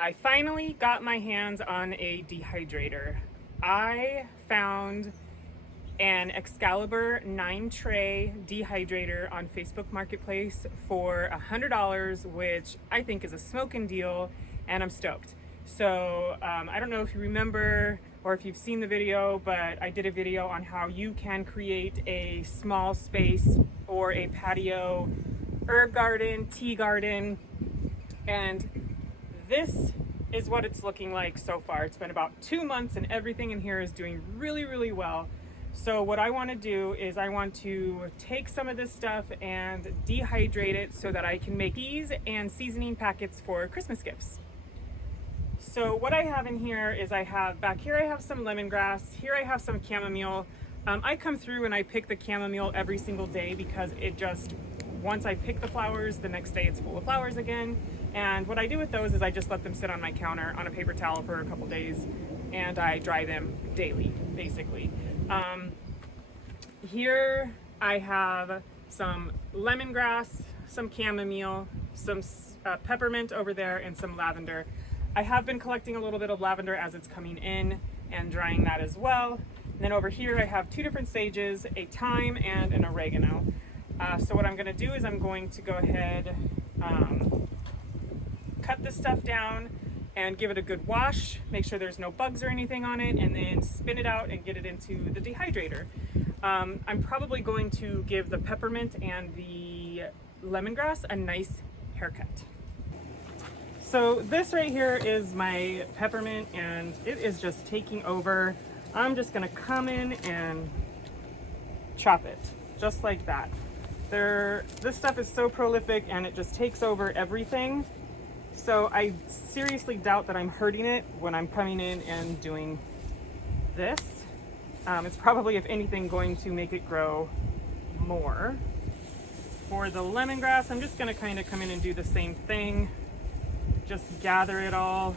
I finally got my hands on a dehydrator. I found an Excalibur 9 tray dehydrator on Facebook Marketplace for $100, which I think is a smoking deal, and I'm stoked. So I don't know if you remember or if you've seen the video, but I did a video on how you can create a small space or a patio herb garden, tea garden, and this is what it's looking like so far. It's been about 2 months and everything in here is doing really, really well. So what I want to do is I want to take some of this stuff and dehydrate it so that I can make these and seasoning packets for Christmas gifts. So what I have in here is back here I have some lemongrass, here I have some chamomile. I come through and I pick the chamomile every single day because once I pick the flowers, the next day it's full of flowers again. And what I do with those is I just let them sit on my counter on a paper towel for a couple days and I dry them daily, basically. Here I have some lemongrass, some chamomile, some peppermint over there, and some lavender. I have been collecting a little bit of lavender as it's coming in and drying that as well. And then over here I have 2 different sages, a thyme and an oregano. So what I'm going to do is I'm going to go ahead, cut this stuff down and give it a good wash, make sure there's no bugs or anything on it, and then spin it out and get it into the dehydrator. I'm probably going to give the peppermint and the lemongrass a nice haircut. So this right here is my peppermint and it is just taking over. I'm just gonna come in and chop it, just like that. This stuff is so prolific and it just takes over everything. So I seriously doubt that I'm hurting it when I'm coming in and doing this. It's probably, if anything, going to make it grow more. For the lemongrass, I'm just gonna kind of come in and do the same thing. Just gather it all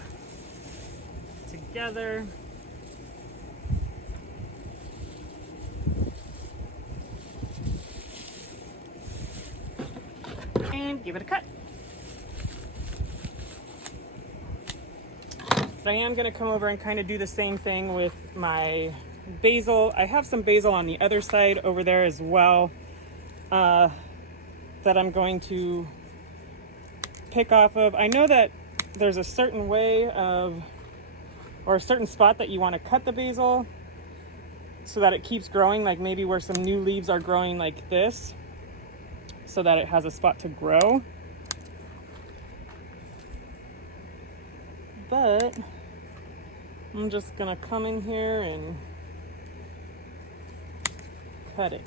together. And give it a cut. So I am going to come over and kind of do the same thing with my basil. I have some basil on the other side over there as well that I'm going to pick off of. I know that there's a certain way or a certain spot that you want to cut the basil so that it keeps growing, like maybe where some new leaves are growing like this, so that it has a spot to grow. But I'm just gonna come in here and cut it.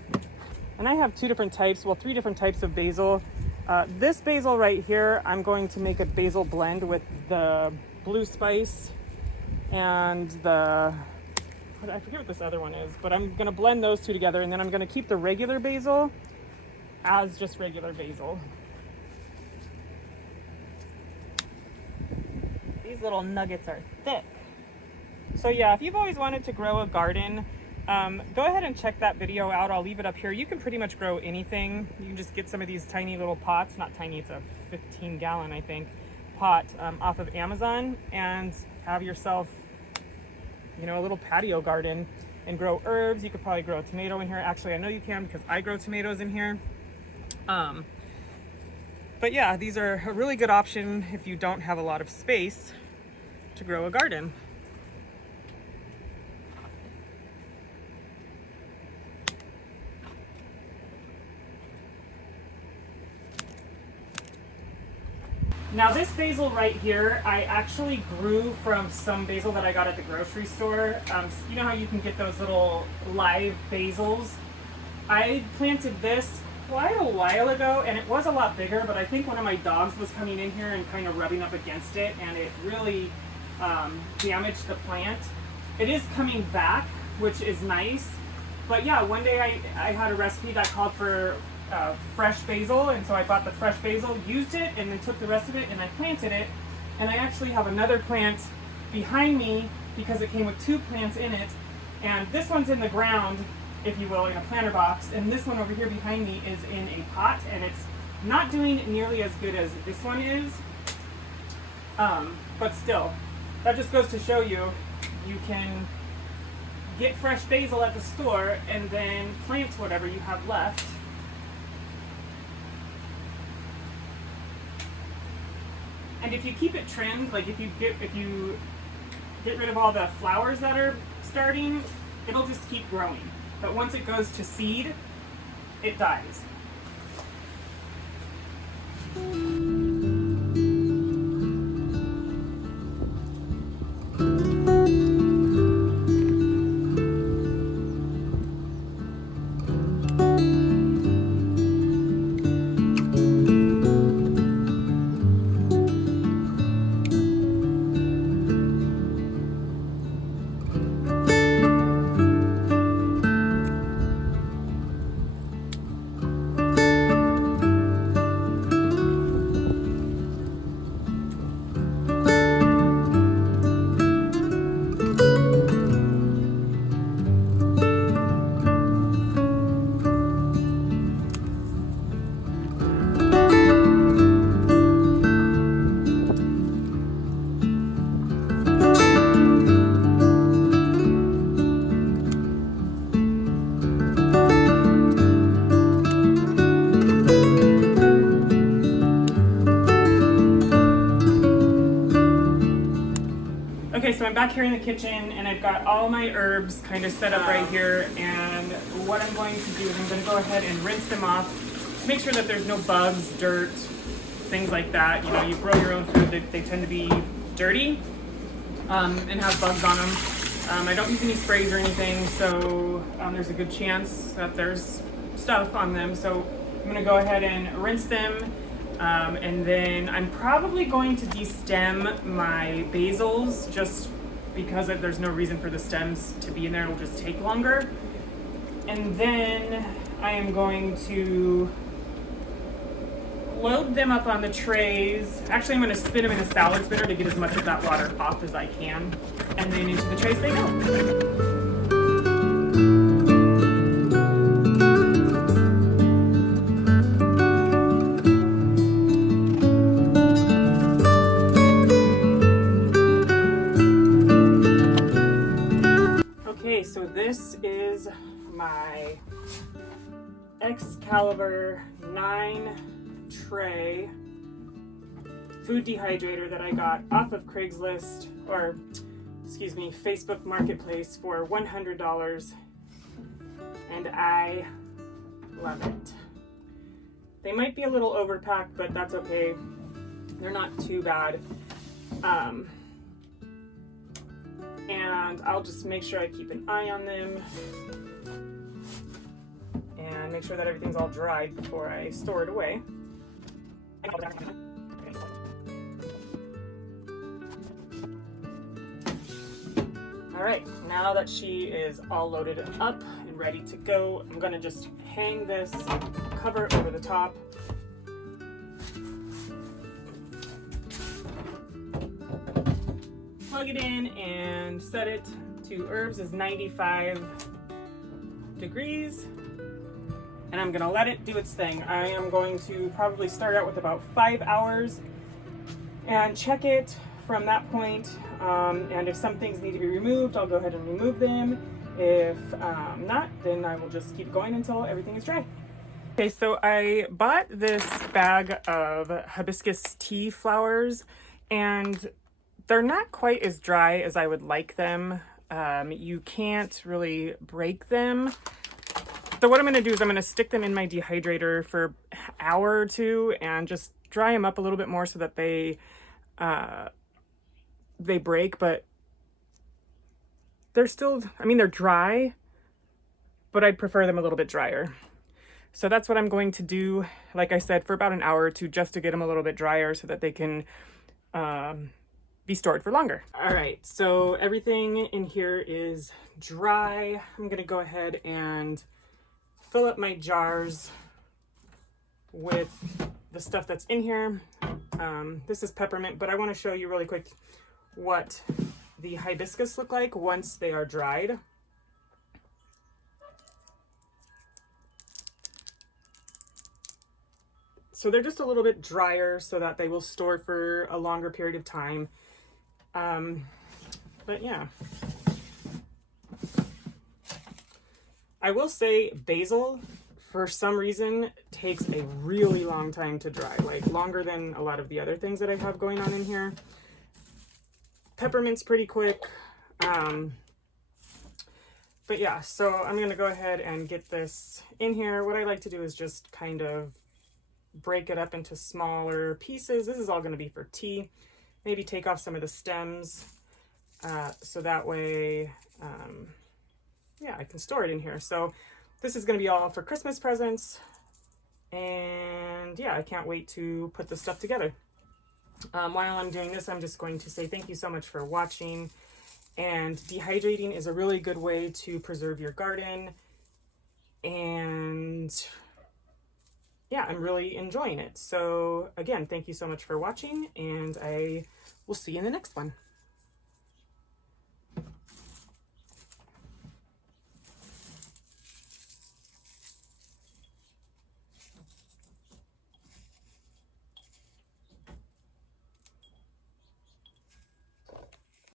And I have 3 different types of basil. This basil right here, I'm going to make a basil blend with the blue spice and I forget what this other one is, but I'm gonna blend those 2 together, and then I'm gonna keep the regular basil as just regular basil. These little nuggets are thick. So yeah, if you've always wanted to grow a garden, go ahead and check that video out. I'll leave it up here. You can pretty much grow anything. You can just get some of these tiny little pots, not tiny, it's a 15-gallon, I think, pot off of Amazon, and have yourself, a little patio garden and grow herbs. You could probably grow a tomato in here. Actually, I know you can because I grow tomatoes in here. But yeah, these are a really good option if you don't have a lot of space to grow a garden. Now this basil right here, I actually grew from some basil that I got at the grocery store. You know how you can get those little live basils? I planted this quite a while ago and it was a lot bigger, but I think one of my dogs was coming in here and kind of rubbing up against it, and it really damaged the plant. It is coming back, which is nice. But yeah, one day I had a recipe that called for fresh basil, and so I bought the fresh basil, used it, and then took the rest of it and I planted it. And I actually have another plant behind me because it came with 2 plants in it, and this one's in the ground, if you will, in a planter box, and this one over here behind me is in a pot, and it's not doing nearly as good as this one is. But still, that just goes to show you, you can get fresh basil at the store and then plant whatever you have left. And if you keep it trimmed, like if you get rid of all the flowers that are starting, it'll just keep growing. But once it goes to seed, it dies. Okay, so I'm back here in the kitchen and I've got all my herbs kind of set up right here, and what I'm going to do is I'm going to go ahead and rinse them off to make sure that there's no bugs, dirt, things like that. You know, you grow your own food, they tend to be dirty and have bugs on them. I don't use any sprays or anything, so there's a good chance that there's stuff on them. So I'm going to go ahead and rinse them. And then I'm probably going to destem my basils just because there's no reason for the stems to be in there. It'll just take longer. And then I am going to load them up on the trays. Actually, I'm going to spin them in a salad spinner to get as much of that water off as I can. And then into the trays they go. So this is my Excalibur 9 tray food dehydrator that I got off of Craigslist, or excuse me, Facebook Marketplace for $100, and I love it. They might be a little overpacked, but that's okay. They're not too bad. And I'll just make sure I keep an eye on them and make sure that everything's all dried before I store it away. All right, now that she is all loaded up and ready to go, I'm gonna just hang this cover over the top. Plug it in and set it to herbs is 95 degrees, and I'm gonna let it do its thing. I am going to probably start out with about 5 hours and check it from that point, and if some things need to be removed, I'll go ahead and remove them. If not, then I will just keep going until everything is dry. Okay, so I bought this bag of hibiscus tea flowers, and they're not quite as dry as I would like them. You can't really break them. So what I'm gonna do is I'm gonna stick them in my dehydrator for an hour or two and just dry them up a little bit more so that they break, but they're still, I mean, they're dry, but I'd prefer them a little bit drier. So that's what I'm going to do, like I said, for about an hour or two, just to get them a little bit drier so that they can be stored for longer. All right, so everything in here is dry. I'm gonna go ahead and fill up my jars with the stuff that's in here. This is peppermint, but I wanna show you really quick what the hibiscus look like once they are dried. So they're just a little bit drier so that they will store for a longer period of time. But yeah. I will say basil, for some reason, takes a really long time to dry, like longer than a lot of the other things that I have going on in here. Peppermint's pretty quick. But yeah, so I'm going to go ahead and get this in here. What I like to do is just kind of break it up into smaller pieces. This is all going to be for tea. Maybe take off some of the stems so that way, yeah, I can store it in here. So this is going to be all for Christmas presents. And yeah, I can't wait to put this stuff together. While I'm doing this, I'm just going to say thank you so much for watching. And dehydrating is a really good way to preserve your garden. And yeah, I'm really enjoying it. So again, thank you so much for watching, and I will see you in the next one.